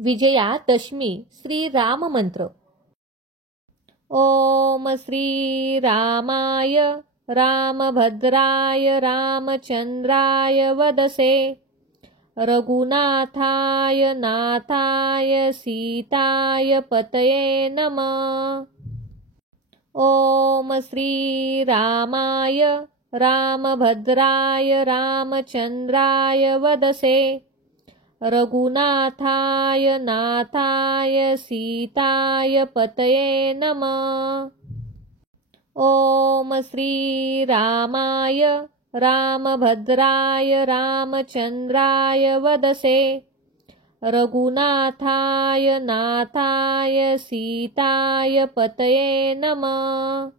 विजयादशमी श्रीराम मंत्र। ओम श्रीरामाय रामभद्राय रामचंद्राय वदसे रघुनाथाय नाथाय सीताय पतये नमः। ओम श्रीरामाय रामभद्राय रामचंद्राय वदसे रघुनाथाय नाथाय सीताय पतये नमः। ओम श्रीरामाय रामभद्राय रामचंद्राय वदसे रघुनाथाय नाथाय सीताय पतये नमः।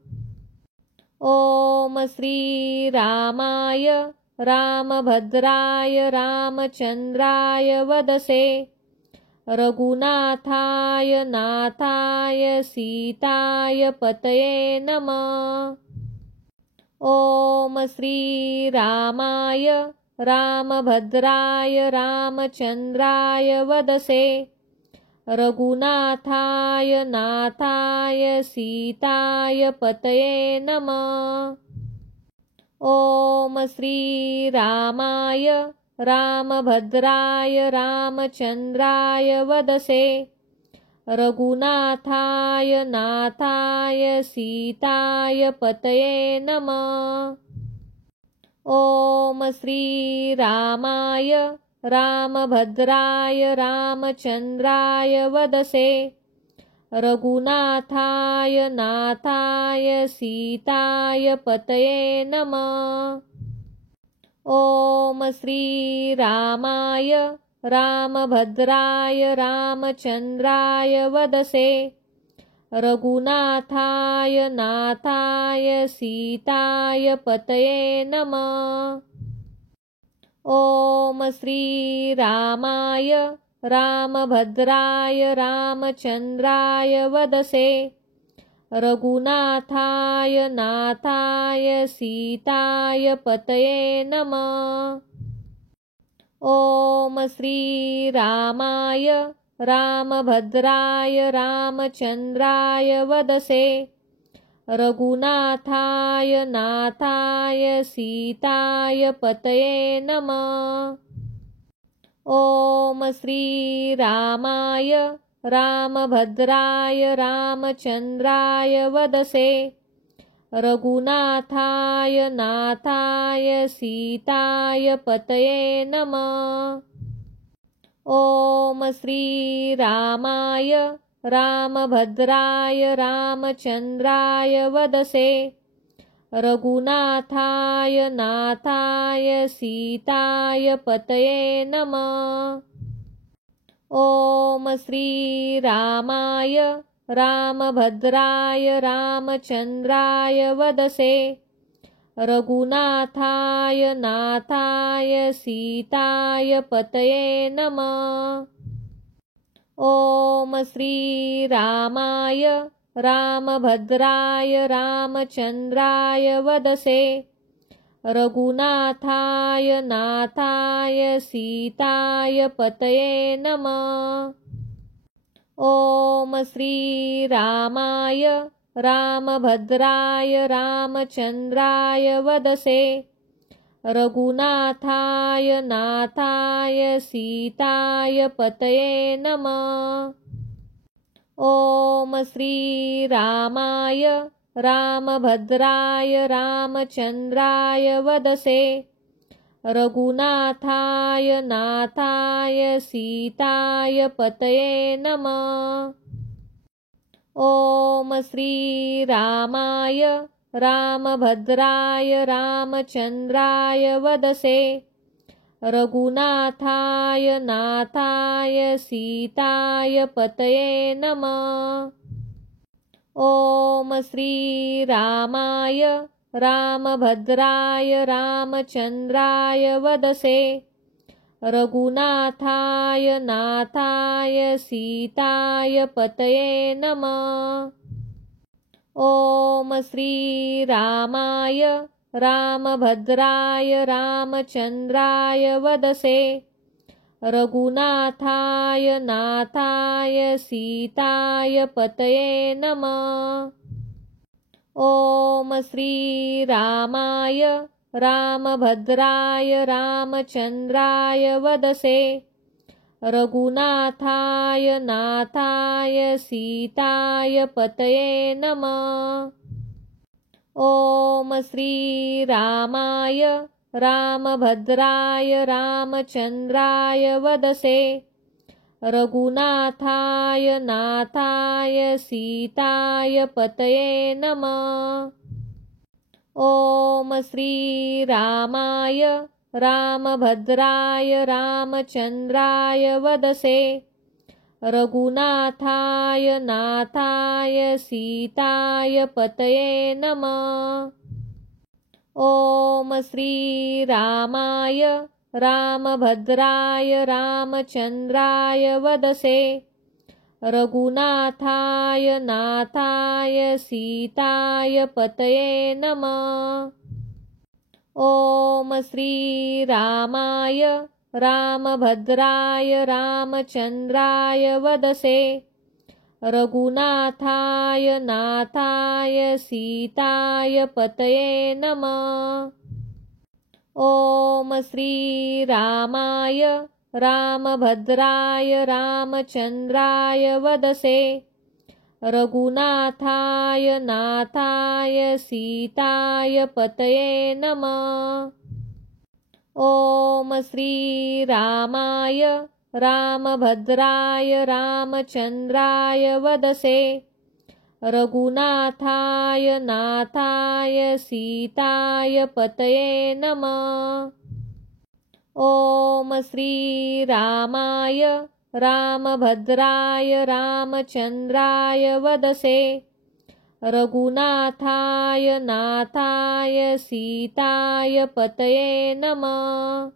ओम श्रीरामाय रामभद्राय रामचंद्राय वदसे रघुनाथाय नाथाय सीताय पतये नमः। ओम श्रीरामाय रामभद्राय रामचंद्राय वदसे रघुनाथाय नाथाय सीताय पतये नमः। ओम श्रीरामाय रामभद्राय रामचंद्राय वदसे रघुनाथाय नाथाय सीताय पतये नमः। ओम श्रीरामाय रामभद्राय रामचंद्राय वदसे रघुनाथाय नाथाय सीताय पतये नमः। ओम श्रीरामाय रामभद्राय रामचंद्राय वदसे रघुनाथाय नाथाय सीताय पतये नमः। ओम श्रीरामाय रामभद्राय रामचंद्राय वदसे रघुनाथाय नाथाय सीताय पतये नमः। ओम श्रीरामाय रामभद्राय रामचंद्राय वदसे रघुनाथाय नाथाय सीताय पतये नमः। ओम श्रीरामाय रामभद्राय रामचंद्राय वदसे रघुनाथाय नाथाय सीताय पतये नमः। ओम श्रीरामाय रामभद्राय रामचंद्राय वदसे रघुनाथाय नाथाय सीताय पतये नमः। ओम श्रीरामाय रामभद्राय रामचंद्राय वदसे रघुनाथाय नाथाय सीताय पतये नमः। ओम श्रीरामाय रामभद्राय रामचंद्राय वदसे रघुनाथाय नाथाय सीताय पतये नमः। ओम श्रीरामाय रामभद्राय रामचंद्राय वदसे रघुनाथाय नाथाय सीताय पतये नमः। ओम श्रीरामाय रामभद्राय रामचंद्राय वदसे रघुनाथाय नाथाय सीताय पतये नमः। ओम श्रीरामाय रामभद्राय रामचंद्राय वदसे रघुनाथाय नाथाय सीताय पतये नमः। ओम श्रीरामाय रामभद्राय रामचंद्राय वदसे रघुनाथाय नाथाय सीताय पतये नमः। ओम श्रीरामाय रामभद्राय रामचंद्राय वदसे रघुनाथाय नाथाय सीताय पतये नमः। ॐ श्रीरामाय रामभद्राय रामचन्द्राय वदसे रघुनाथाय नाथाय सीताय पतये नमः। ॐ श्रीरामाय रामभद्राय रामचन्द्राय वदसे रघुनाथाय नाथाय सीताय पतये नमः। ॐ श्रीरामाय रामभद्राय रामचन्द्राय वदसे रघुनाथाय नाथाय सीताय पतये नमः। ॐ श्रीरामाय रामभद्राय रामचन्द्राय वदसे रघुनाथाय नाथाय सीताय पतये नमः। ॐ श्रीरामाय रामभद्राय रामचन्द्राय वदसे रघुनाथाय नाथाय सीताय पतये नमः। ॐ श्रीरामाय रामभद्राय रामचन्द्राय वदसे रघुनाथाय नाथाय सीताय पतये नमः। ॐ श्रीरामाय रामभद्राय रामचन्द्राय वदसे रघुनाथाय नाथाय सीताय पतये नमः। ॐ श्रीरामाय रामभद्राय रामचन्द्राय वदसे रघुनाथाय नाथाय सीताय पतये नमः।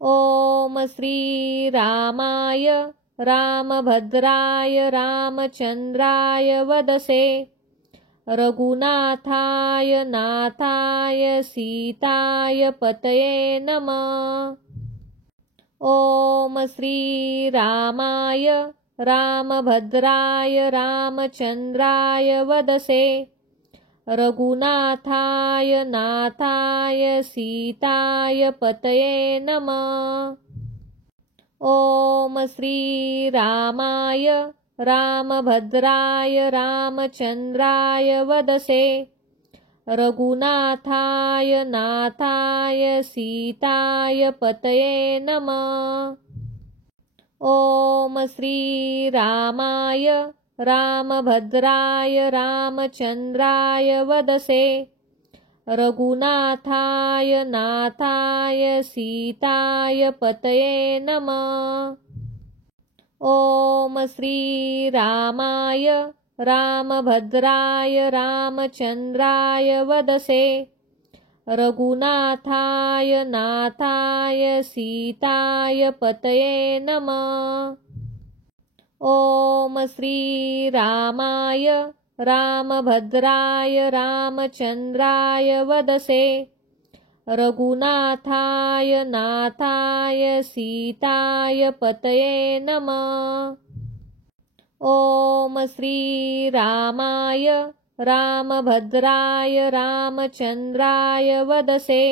ॐ श्रीरामाय रामभद्राय रामचन्द्राय वदसे रघुनाथाय नाथाय सीताय पतये नमः। ॐ श्रीरामाय रामभद्राय रामचन्द्राय वदसे रघुनाथाय नाथाय सीताय पतये नमः। ॐ श्रीरामाय रामभद्राय रामचन्द्राय वदसे रघुनाथाय नाथाय सीताय पतये नमः। ॐ श्रीरामाय रामभद्राय रामचन्द्राय वदसे रघुनाथाय नाथाय सीताय पतये नमः। ॐ श्रीरामाय रामभद्राय रामचन्द्राय वदसे रघुनाथाय नाथाय सीताय पतये नमः। ॐ श्रीरामाय रामभद्राय रामचन्द्राय वदसे रघुनाथाय नाथाय सीताय पतये नमः। ॐ श्रीरामाय रामभद्राय रामचन्द्राय वदसे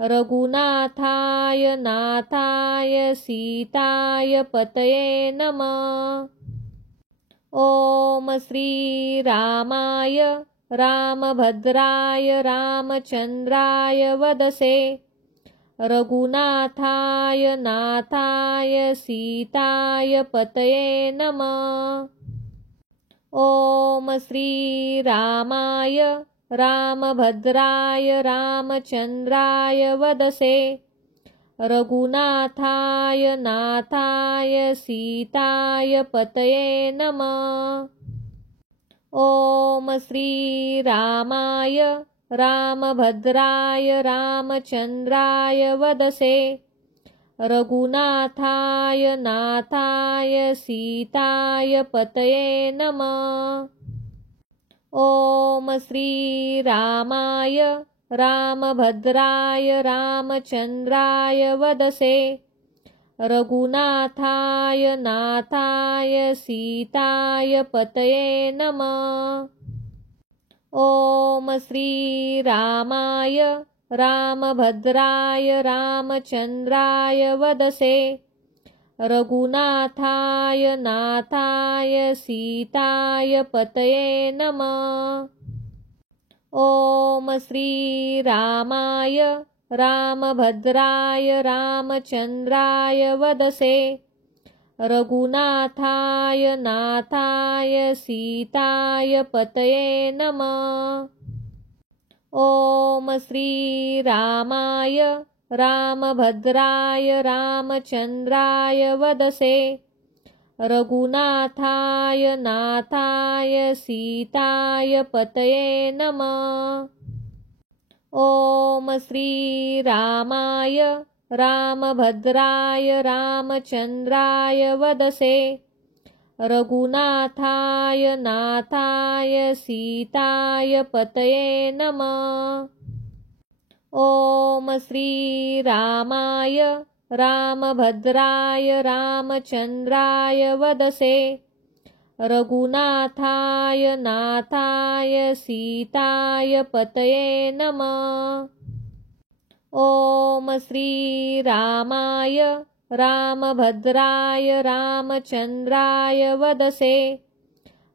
रघुनाथाय नाथाय सीताय पतये नमः। ॐ श्रीरामाय रामभद्राय रामचन्द्राय वदसे रघुनाथाय नाथाय सीताय पतये नमः। ॐ श्रीरामाय रामभद्राय रामचन्द्राय वदसे रघुनाथाय नाथाय सीताय पतये नमः। ॐ श्रीरामाय रामभद्राय रामचन्द्राय वदसे रघुनाथाय नाथाय सीताय पतये नमः। ॐ श्रीरामाय रामभद्राय रामचन्द्राय वदसे रघुनाथाय नाथाय सीताय पतये नमः। ॐ श्रीरामाय रामभद्राय रामचन्द्राय वदसे रघुनाथाय नाथाय सीताय पतये नमः। ॐ श्रीरामाय रामभद्राय रामचन्द्राय वदसे रघुनाथाय नाथाय सीताय पतये नमः। ॐ श्रीरामाय रामभद्राय रामचन्द्राय वदसे रघुनाथाय नाथाय सीताय पतये नमः। ॐ श्रीरामाय रामभद्राय रामचन्द्राय वदसे रघुनाथाय नाथाय सीताय पतये नमः। ॐ श्रीरामाय रामभद्राय रामचन्द्राय वदसे रघुनाथाय नाथाय सीताय पतये नमः। ॐ श्रीरामाय रामभद्राय रामचन्द्राय वदसे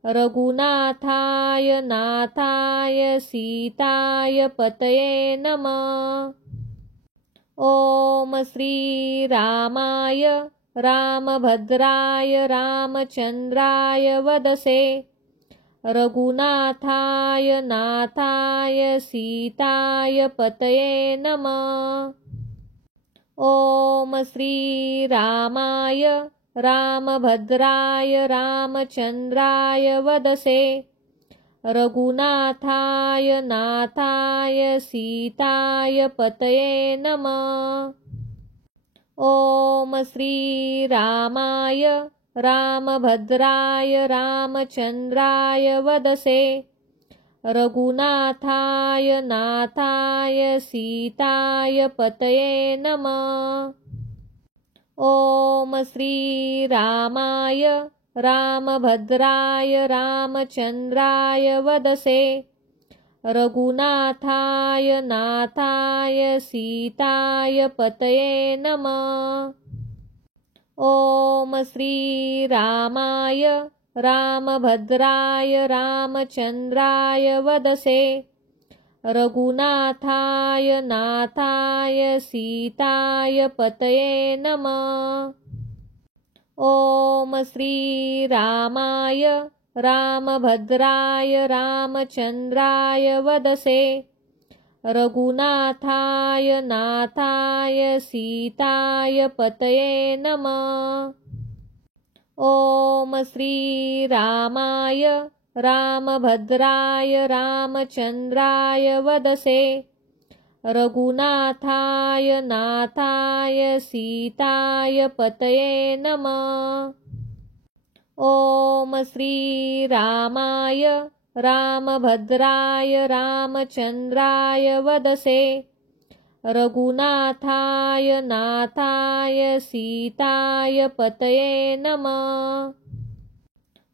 रघुनाथाय नाथाय सीताय पतये नमः। ॐ श्रीरामाय रामभद्राय रामचन्द्राय वदसे रघुनाथाय नाथाय सीताय पतये नमः। ॐ श्रीरामाय रामभद्राय रामचन्द्राय वदसे रघुनाथाय नाथाय सीताय पतये नमः। ॐ श्रीरामाय रामभद्राय रामचन्द्राय वदसे रघुनाथाय नाथाय सीताय पतये नमः। ॐ श्रीरामाय रामभद्राय रामचन्द्राय वदसे रघुनाथाय नाथाय सीताय पतये नमः। ॐ श्रीरामाय रामभद्राय रामचन्द्राय वदसे रघुनाथाय नाथाय सीताय पतये नमः। ॐ श्रीरामाय रामभद्राय रामचन्द्राय वदसे रघुनाथाय नाथाय सीताय पतये नमः। ॐ श्रीरामाय रामभद्राय रामचन्द्राय वदसे रघुनाथाय नाथाय सीताय पतये नमः। ॐ श्रीरामाय रामभद्राय रामचन्द्राय वदसे रघुनाथाय नाथाय सीताय पतये नमः।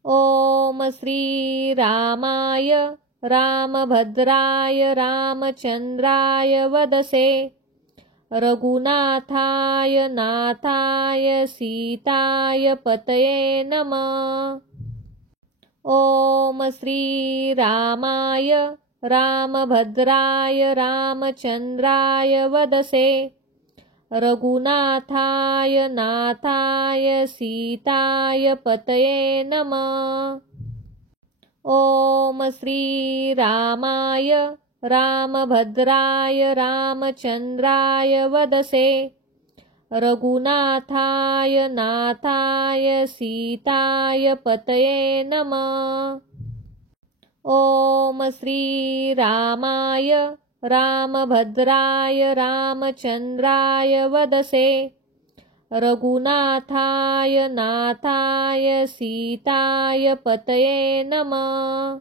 ॐ श्रीरामाय रामभद्राय रामचन्द्राय वदसे रघुनाथाय नाथाय सीताय पतये नमः। ॐ श्रीरामाय रामभद्राय रामचन्द्राय वदसे रघुनाथाय नाथाय सीताय पतये नमः। ॐ श्रीरामाय रामभद्राय रामचन्द्राय वदसे रघुनाथाय नाथाय सीताय पतये नमः। ॐ श्रीरामाय रामभद्राय रामचन्द्राय वदसे रघुनाथाय नाथाय सीताय पतये नमः।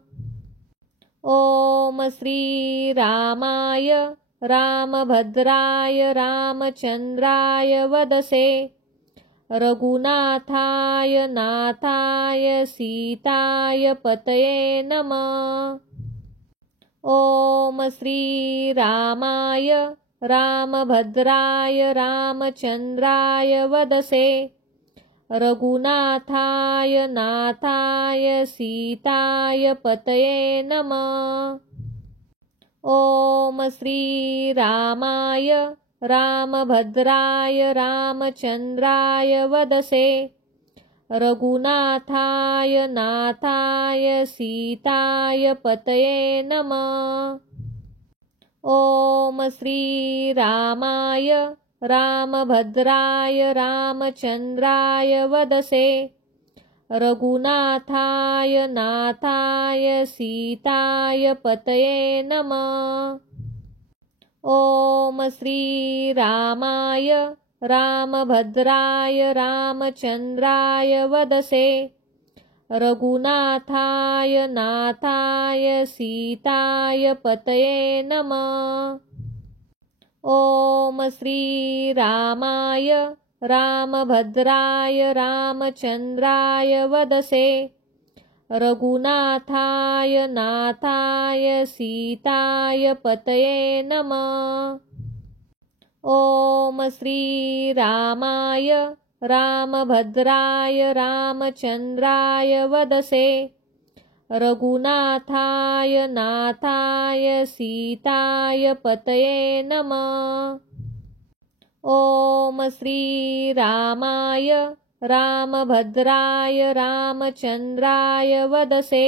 ॐ श्रीरामाय रामभद्राय रामचन्द्राय वदसे रघुनाथाय नाथाय सीताय पतये नमः। ॐ श्रीरामाय रामभद्राय रामचन्द्राय वदसे रघुनाथाय नाथाय सीताय पतये नमः। ॐ श्रीरामाय रामभद्राय रामचन्द्राय वदसे रघुनाथाय नाथाय सीताय पतये नमः। ॐ श्रीरामाय रामभद्राय रामचन्द्राय वदसे रघुनाथाय नाथाय सीताय पतये नमः। ॐ श्रीरामाय रामभद्राय रामचन्द्राय वदसे रघुनाथाय नाथाय सीताय पतये नमः। ॐ श्रीरामाय रामभद्राय रामचन्द्राय वदसे रघुनाथाय नाथाय सीताय पतये नमः। ॐ श्रीरामाय रामभद्राय रामचन्द्राय वदसे रघुनाथाय नाथाय सीताय पतये नमः। ॐ श्रीरामाय रामभद्राय रामचन्द्राय वदसे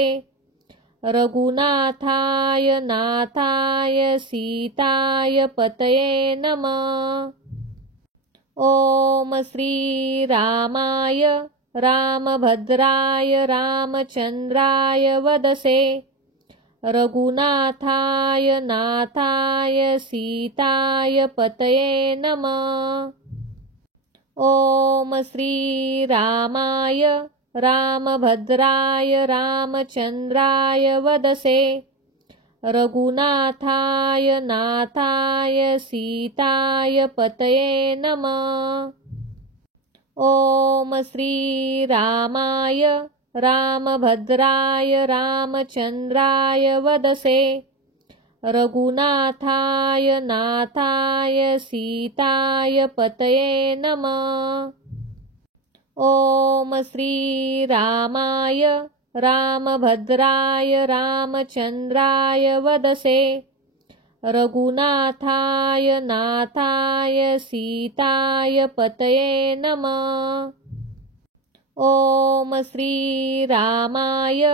रघुनाथाय नाथाय सीताय पतये नमः। ॐ श्रीरामाय रामभद्राय रामचन्द्राय वदसे रघुनाथाय नाथाय सीताय पतये नमः। ॐ श्रीरामाय रामभद्राय रामचन्द्राय वदसे रघुनाथाय नाथाय सीताय पतये नमः। ॐ श्रीरामाय रामभद्राय रामचन्द्राय वदसे रघुनाथाय नाथाय सीताय पतये नमः। ॐ श्रीरामाय रामभद्राय रामचन्द्राय वदसे रघुनाथाय नाथाय सीताय पतये नमः। ॐ श्रीरामाय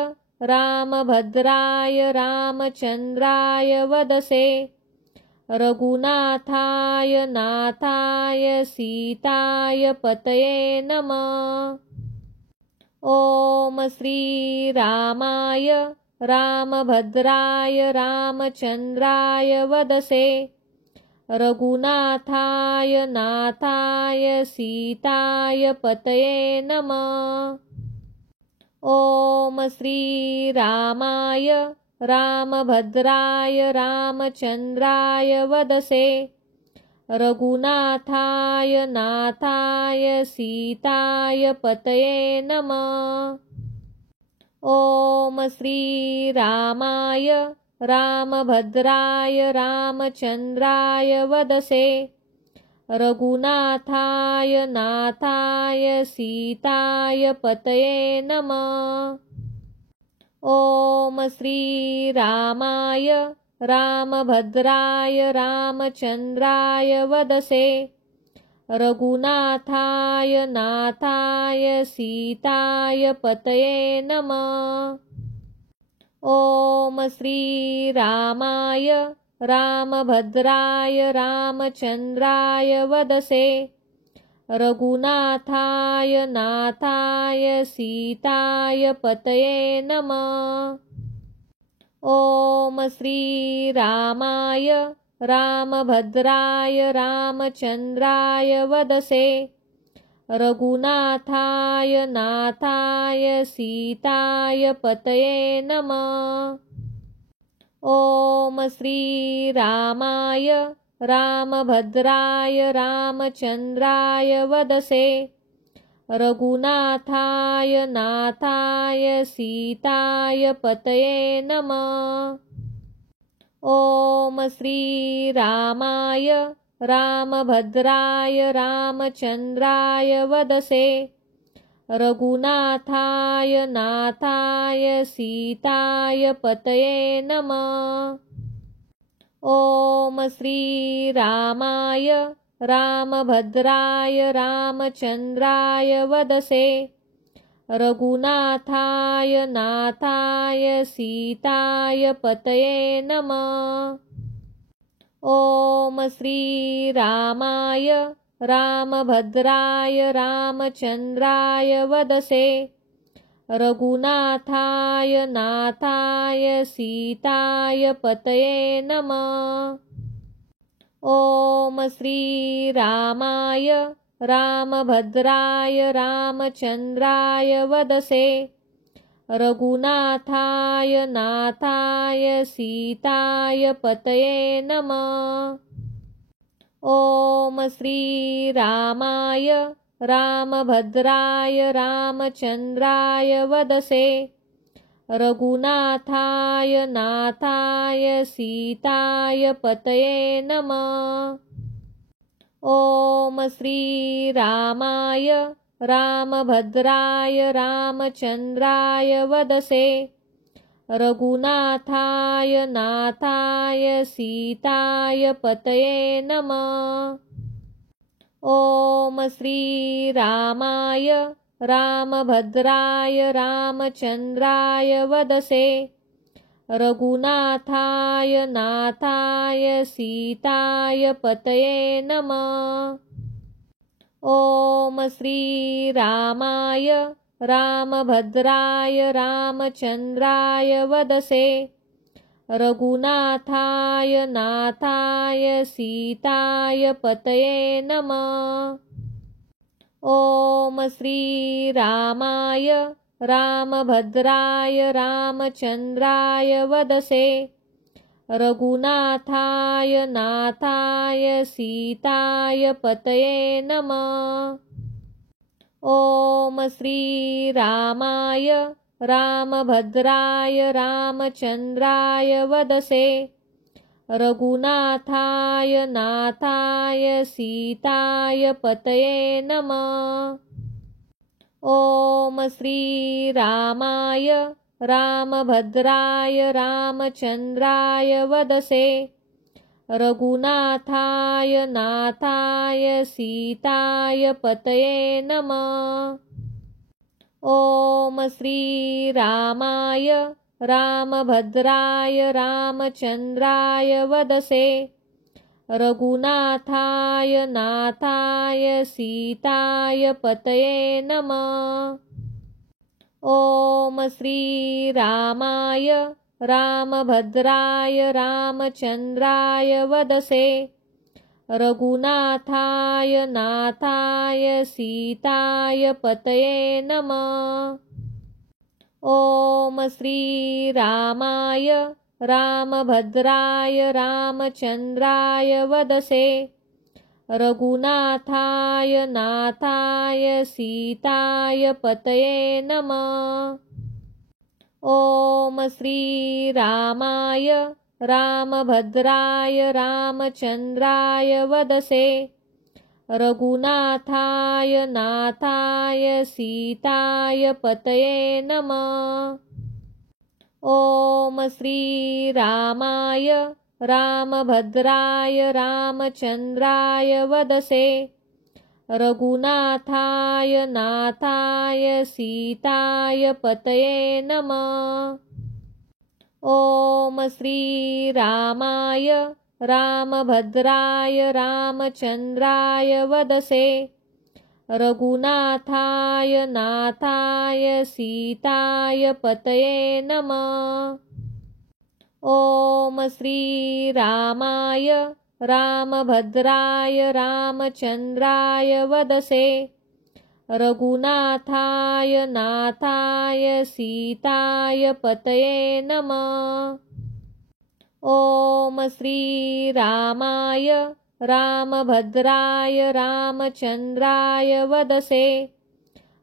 रामभद्राय रामचन्द्राय वदसे रघुनाथाय नाथाय सीताय पतये नमः। ॐ श्रीरामाय रामभद्राय रामचन्द्राय वदसे रघुनाथाय नाथाय सीताय पतये नमः। ॐ श्रीरामाय रामभद्राय रामचन्द्राय वदसे रघुनाथाय नाथाय सीताय पतये नमः। ॐ श्रीरामाय रामभद्राय रामचन्द्राय वदसे रघुनाथाय नाथाय सीताय पतये नमः। ॐ श्रीरामाय रामभद्राय रामचन्द्राय वदसे रघुनाथाय नाथाय सीताय पतये नमः। ॐ श्रीरामाय रामभद्राय रामचन्द्राय वदसे रघुनाथाय नाथाय सीताय पतये नमः। ॐ श्रीरामाय रामभद्राय रामचन्द्राय वदसे रघुनाथाय नाथाय सीताय पतये नमः। ॐ श्रीरामाय रामभद्राय रामचन्द्राय वदसे रघुनाथाय नाथाय सीताय पतये नमः। ॐ श्रीरामाय रामभद्राय रामचन्द्राय वदसे रघुनाथाय नाथाय सीताय पतये नमः। ॐ श्रीरामाय रामभद्राय रामचन्द्राय वदसे रघुनाथाय नाथाय सीताय पतये नमः। ॐ श्रीरामाय रामभद्राय रामचन्द्राय वदसे रघुनाथाय नाथाय सीताय पतये नमः। ॐ श्रीरामाय रामभद्राय रामचन्द्राय वदसे रघुनाथाय नाथाय सीताय पतये नमः। ॐ श्रीरामाय रामभद्राय रामचन्द्राय वदसे रघुनाथाय नाथाय सीताय पतये नमः। ॐ श्रीरामाय रामभद्राय रामचन्द्राय वदसे रघुनाथाय नाथाय सीताय पतये नमः। ॐ श्रीरामाय रामभद्राय रामचन्द्राय वदसे रघुनाथाय नाथाय सीताय पतये नमः। ॐ श्रीरामाय रामभद्राय रामचन्द्राय वदसे रघुनाथाय नाथाय सीताय पतये नमः। ॐ श्रीरामाय रामभद्राय रामचन्द्राय वदसे रघुनाथाय नाथाय सीताय पतये नमः। ॐ श्रीरामाय रामभद्राय रामचन्द्राय वदसे रघुनाथाय नाथाय सीताय पतये नमः। ॐ श्रीरामाय रामभद्राय रामचन्द्राय वदसे रघुनाथाय नाथाय सीताय पतये नमः। ॐ श्रीरामाय रामभद्राय रामचन्द्राय वदसे रघुनाथाय नाथाय सीताय पतये नमः। ॐ श्रीरामाय रामभद्राय रामचन्द्राय वदसे रघुनाथाय नाथाय सीताय पतये नमः। ॐ श्रीरामाय रामभद्राय रामचन्द्राय वदसे रघुनाथाय नाथाय सीताय पतये नमः। ॐ श्रीरामाय रामभद्राय रामचन्द्राय वदसे रघुनाथाय नाथाय सीताय पतये नमः। ॐ श्रीरामाय रामभद्राय रामचन्द्राय वदसे रघुनाथाय नाथाय सीताय पतये नमः। ॐ श्रीरामाय रामभद्राय रामचन्द्राय वदसे रघुनाथाय नाथाय सीताय पतये नमः। ॐ श्रीरामाय रामभद्राय रामचन्द्राय वदसे रघुनाथाय नाथाय सीताय पतये नमः। ॐ श्रीरामाय रामभद्राय रामचन्द्राय वदसे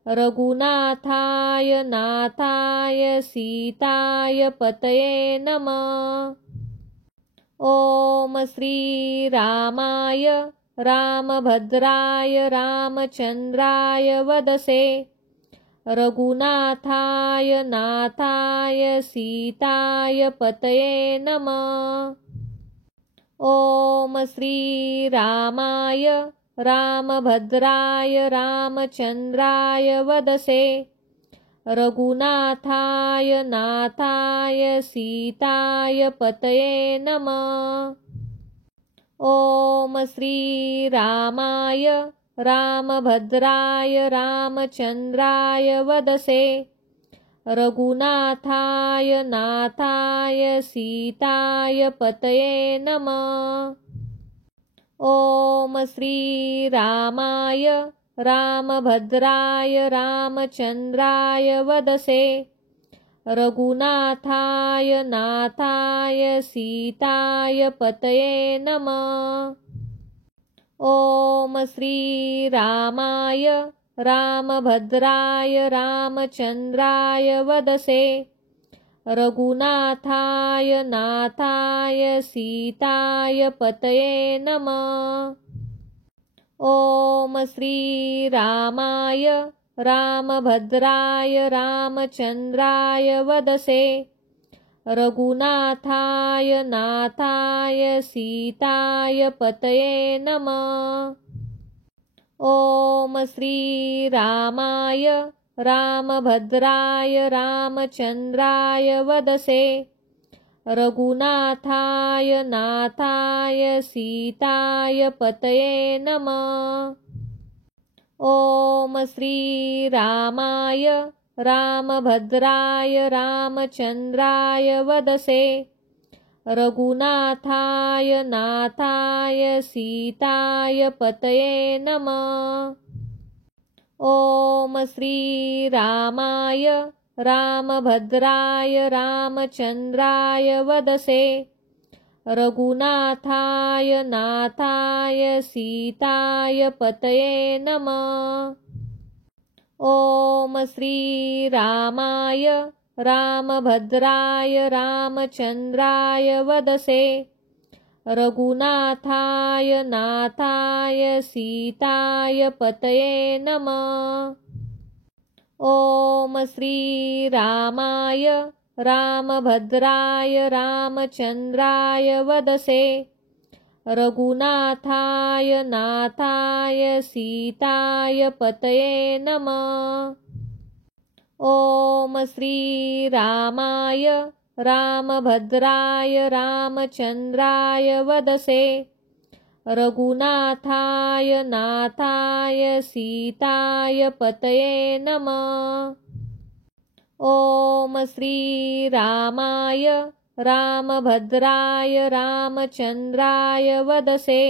रघुनाथाय नाथाय सीताय पतये नमः। ॐ श्रीरामाय रामभद्राय रामचन्द्राय वदसे रघुनाथाय नाथाय सीताय पतये नमः। ॐ श्रीरामाय रामभद्राय रामचन्द्राय वदसे रघुनाथाय नाथाय सीताय पतये नमः। ॐ श्रीरामाय रामभद्राय रामचन्द्राय वदसे रघुनाथाय नाथाय सीताय पतये नमः। ॐ श्रीरामाय रामभद्राय रामचन्द्राय वदसे रघुनाथाय नाथाय सीताय पतये नमः। ॐ श्रीरामाय रामभद्राय रामचन्द्राय वदसे रघुनाथाय नाथाय सीताय पतये नमः। ॐ श्रीरामाय रामभद्राय रामचन्द्राय वदसे रघुनाथाय नाथाय सीताय पतये नमः। ॐ श्रीरामाय रामभद्राय रामचन्द्राय वदसे रघुनाथाय नाथाय सीताय पतये नमः। ॐ श्रीरामाय रामभद्राय रामचन्द्राय वदसे रघुनाथाय नाथाय सीताय पतये नमः। ॐ श्रीरामाय रामभद्राय रामचन्द्राय वदसे रघुनाथाय नाथाय सीताय पतये नमः। ॐ श्रीरामाय रामभद्राय रामचन्द्राय वदसे रघुनाथाय नाथाय सीताय पतये नमः। ॐ श्रीरामाय रामभद्राय रामचन्द्राय वदसे रघुनाथाय नाथाय सीताय पतये नमः। ॐ श्रीरामाय रामभद्राय रामचन्द्राय वदसे रघुनाथाय नाथाय सीताय पतये नमः। ॐ श्रीरामाय रामभद्राय रामचन्द्राय वदसे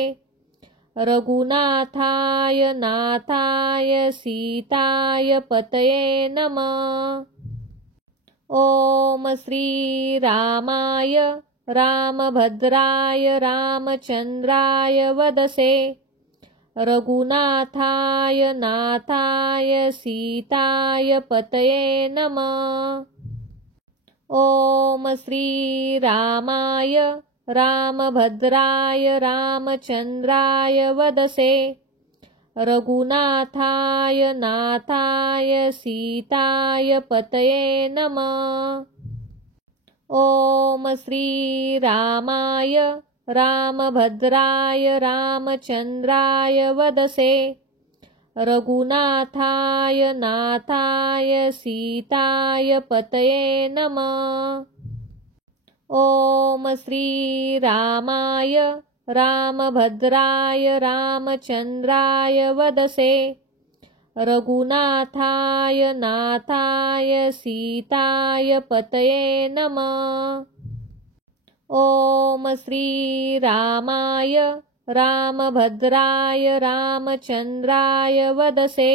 रघुनाथाय नाथाय सीताय पतये नमः। ॐ श्रीरामाय रामभद्राय रामचन्द्राय वदसे रघुनाथाय नाथाय सीताय पतये नमः। ॐ श्रीरामाय रामभद्राय रामचन्द्राय वदसे रघुनाथाय नाथाय सीताय पतये नमः। ॐ श्रीरामाय रामभद्राय रामचन्द्राय वदसे रघुनाथाय नाथाय सीताय पतये नमः। ॐ श्रीरामाय रामभद्राय रामचन्द्राय वदसे रघुनाथाय नाथाय सीताय पतये नमः। ॐ श्रीरामाय रामभद्राय रामचन्द्राय वदसे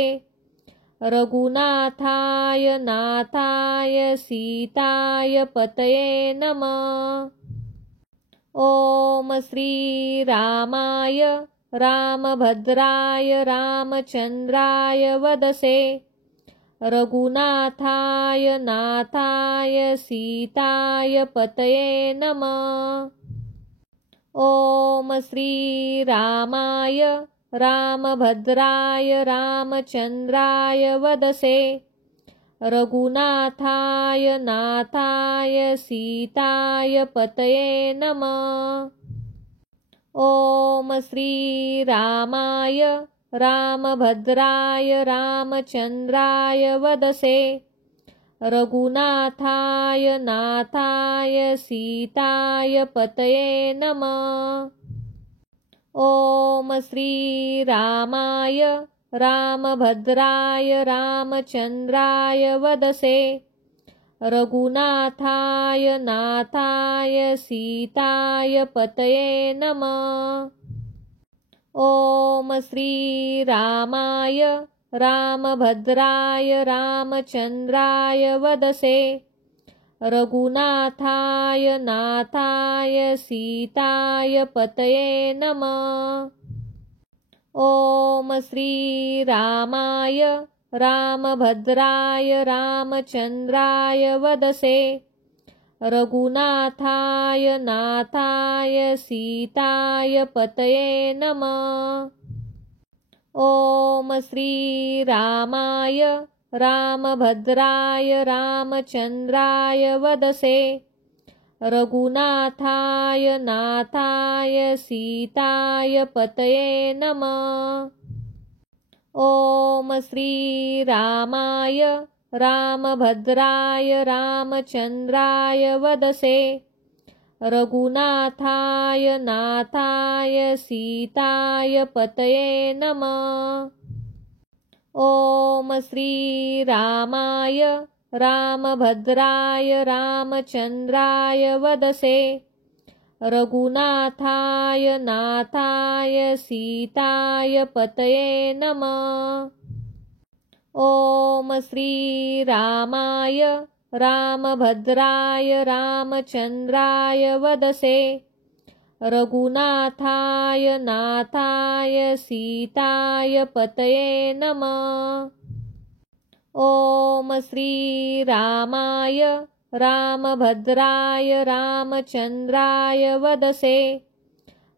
रघुनाथाय नाथाय सीताय पतये नमः। ॐ श्रीरामाय रामभद्राय रामचन्द्राय वदसे रघुनाथाय नाथाय सीताय पतये नमः। ॐ श्रीरामाय रामभद्राय रामचन्द्राय वदसे रघुनाथाय नाथाय सीताय पतये नमः। ॐ श्रीरामाय रामभद्राय रामचन्द्राय वदसे रघुनाथाय नाथाय सीताय पतये नमः। ॐ श्रीरामाय रामभद्राय रामचन्द्राय वदसे रघुनाथाय नाथाय सीताय पतये नमः। ॐ श्रीरामाय रामभद्राय रामचन्द्राय वदसे रघुनाथाय नाथाय सीताय पतये नमः। ॐ श्रीरामाय रामभद्राय रामचन्द्राय वदसे रघुनाथाय नाथाय सीताय पतये नमः। ॐ श्रीरामाय रामभद्राय रामचन्द्राय वदसे रघुनाथाय नाथाय सीताय पतये नमः। ॐ श्रीरामाय रामभद्राय रामचन्द्राय वदसे रघुनाथाय नाथाय सीताय पतये नमः। ॐ श्रीरामाय रामभद्राय रामचन्द्राय वदसे रघुनाथाय नाथाय सीताय पतये नमः। ॐ श्रीरामाय रामभद्राय रामचन्द्राय वदसे रघुनाथाय नाथाय सीताय पतये नमः। ॐ श्रीरामाय रामभद्राय रामचन्द्राय वदसे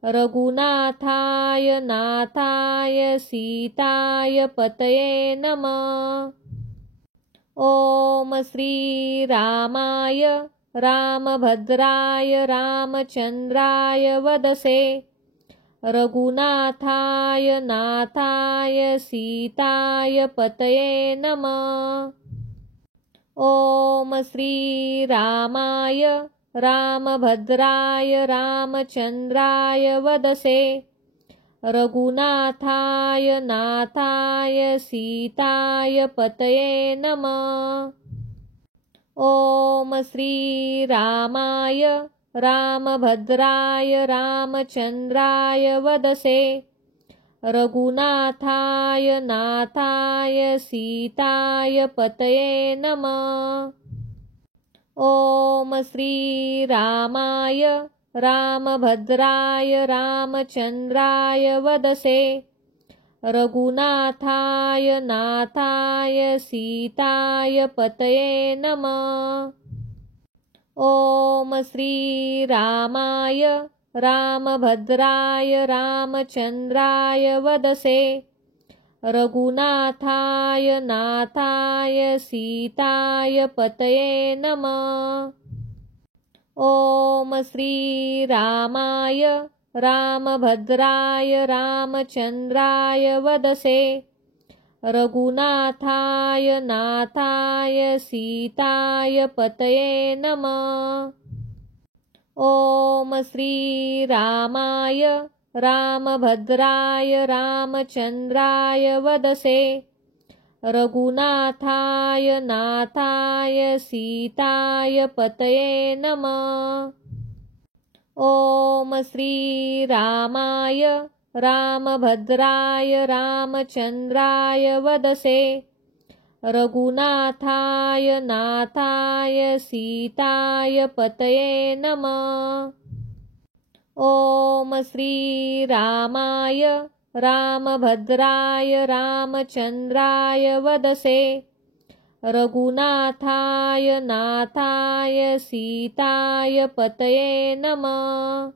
रघुनाथाय नाथाय सीताय पतये नमः। ॐ श्रीरामाय रामभद्राय रामचन्द्राय वदसे रघुनाथाय नाथाय सीताय पतये नमः। ॐ श्रीरामाय रामभद्राय रामचन्द्राय वदसे रघुनाथाय नाथाय सीताय पतये नमः। ॐ श्रीरामाय रामभद्राय रामचन्द्राय वदसे रघुनाथाय नाथाय सीताय पतये नमः। ॐ श्रीरामाय रामभद्राय रामचन्द्राय वदसे रघुनाथाय नाथाय सीताय पतये नमः। ॐ श्रीरामाय रामभद्राय रामचन्द्राय वदसे रघुनाथाय नाथाय सीताय पतये नमः। ॐ श्रीरामाय रामभद्राय रामचन्द्राय वदसे रघुनाथाय नाथाय सीताय पतये नमः। ॐ श्रीरामाय रामभद्राय रामचन्द्राय वदसे रघुनाथाय नाथाय सीताय पतये नमः। ॐ श्रीरामाय रामभद्राय रामचन्द्राय वदसे रघुनाथाय नाथाय सीताय पतये नमः। ॐ श्रीरामाय रामभद्राय रामचन्द्राय वदसे रघुनाथाय नाथाय सीताय पतये नमः।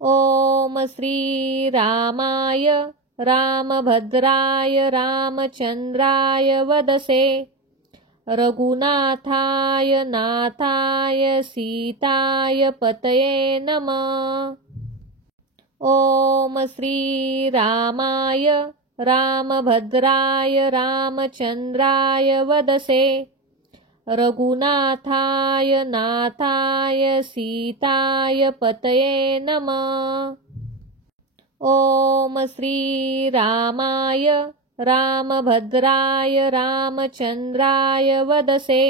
ॐ श्रीरामाय रामभद्राय रामचन्द्राय वदसे रघुनाथाय नाथाय सीताय पतये नमः। ॐ श्रीरामाय रामभद्राय रामचन्द्राय वदसे रघुनाथाय नाथाय सीताय पतये नमः। ॐ श्रीरामाय रामभद्राय रामचन्द्राय वदसे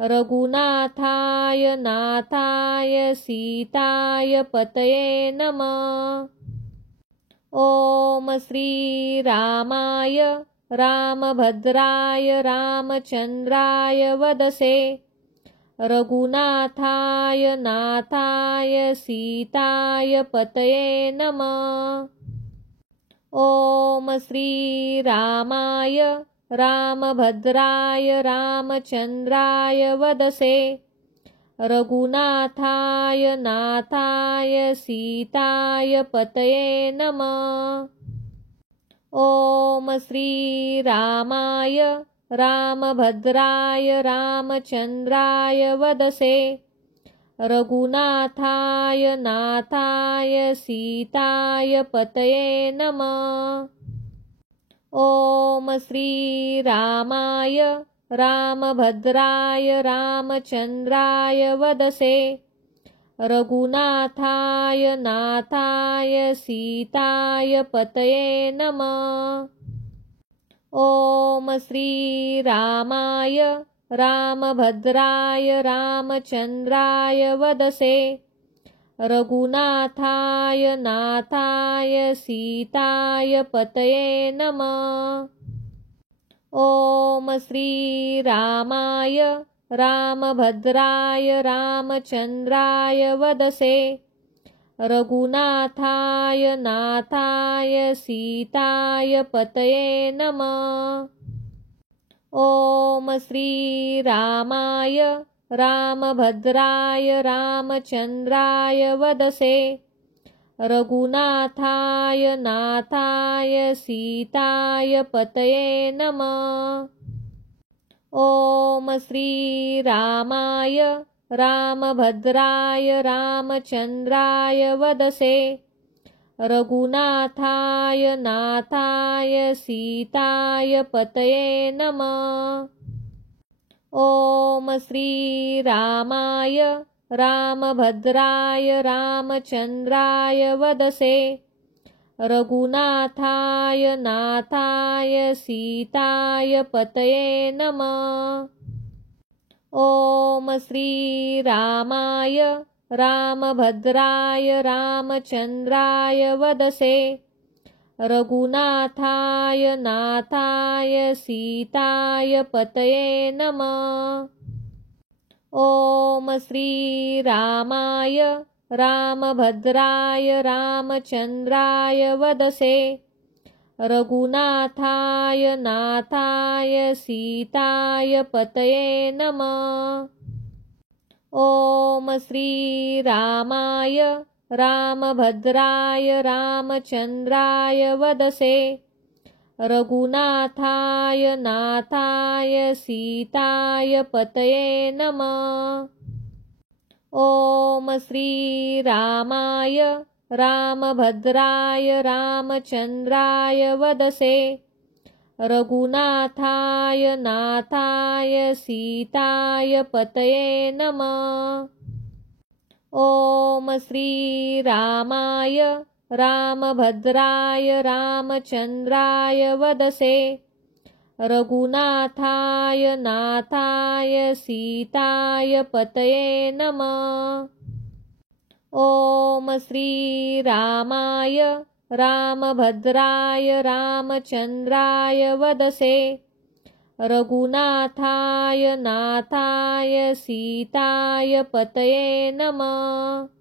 रघुनाथाय नाथाय सीताय पतये नमः। ॐ श्रीरामाय रामभद्राय रामचन्द्राय वदसे रघुनाथाय नाथाय सीताय पतये नमः। ॐ श्रीरामाय रामभद्राय रामचन्द्राय वदसे रघुनाथाय नाथाय सीताय पतये नमः। ॐ श्रीरामाय रामभद्राय रामचन्द्राय वदसे रघुनाथाय नाथाय सीताय पतये नमः। ॐ श्रीरामाय रामभद्राय रामचन्द्राय वदसे रघुनाथाय नाथाय सीताय पतये नमः। ॐ श्रीरामाय रामभद्राय रामचन्द्राय वदसे रघुनाथाय नाथाय सीताय पतये नमः। ॐ श्रीरामाय रामभद्राय रामचन्द्राय वदसे रघुनाथाय नाथाय सीताय पतये नमः। ॐ श्रीरामाय रामभद्राय रामचन्द्राय वदसे रघुनाथाय नाथाय सीताय पतये नमः। ॐ श्रीरामाय रामभद्राय रामचन्द्राय वदसे रघुनाथाय नाथाय सीताय पतये नमः। ॐ श्रीरामाय रामभद्राय रामचन्द्राय वदसे रघुनाथाय नाथाय सीताय पतये नमः। ॐ श्रीरामाय रामभद्राय रामचन्द्राय वदसे रघुनाथाय नाथाय सीताय पतये नमः। ॐ श्रीरामाय रामभद्राय रामचन्द्राय वदसे रघुनाथाय नाथाय सीताय पतये नमः। ॐ श्रीरामाय रामभद्राय रामचन्द्राय वदसे रघुनाथाय नाथाय सीताय पतये नमः। ॐ श्रीरामाय रामभद्राय रामचन्द्राय वदसे रघुनाथाय नाथाय सीताय पतये नमः। ॐ श्रीरामाय रामभद्राय रामचन्द्राय वदसे रघुनाथाय नाथाय सीताय पतये नमः। ॐ श्रीरामाय रामभद्राय रामचन्द्राय वदसे रघुनाथाय नाथाय सीताय पतये नमः।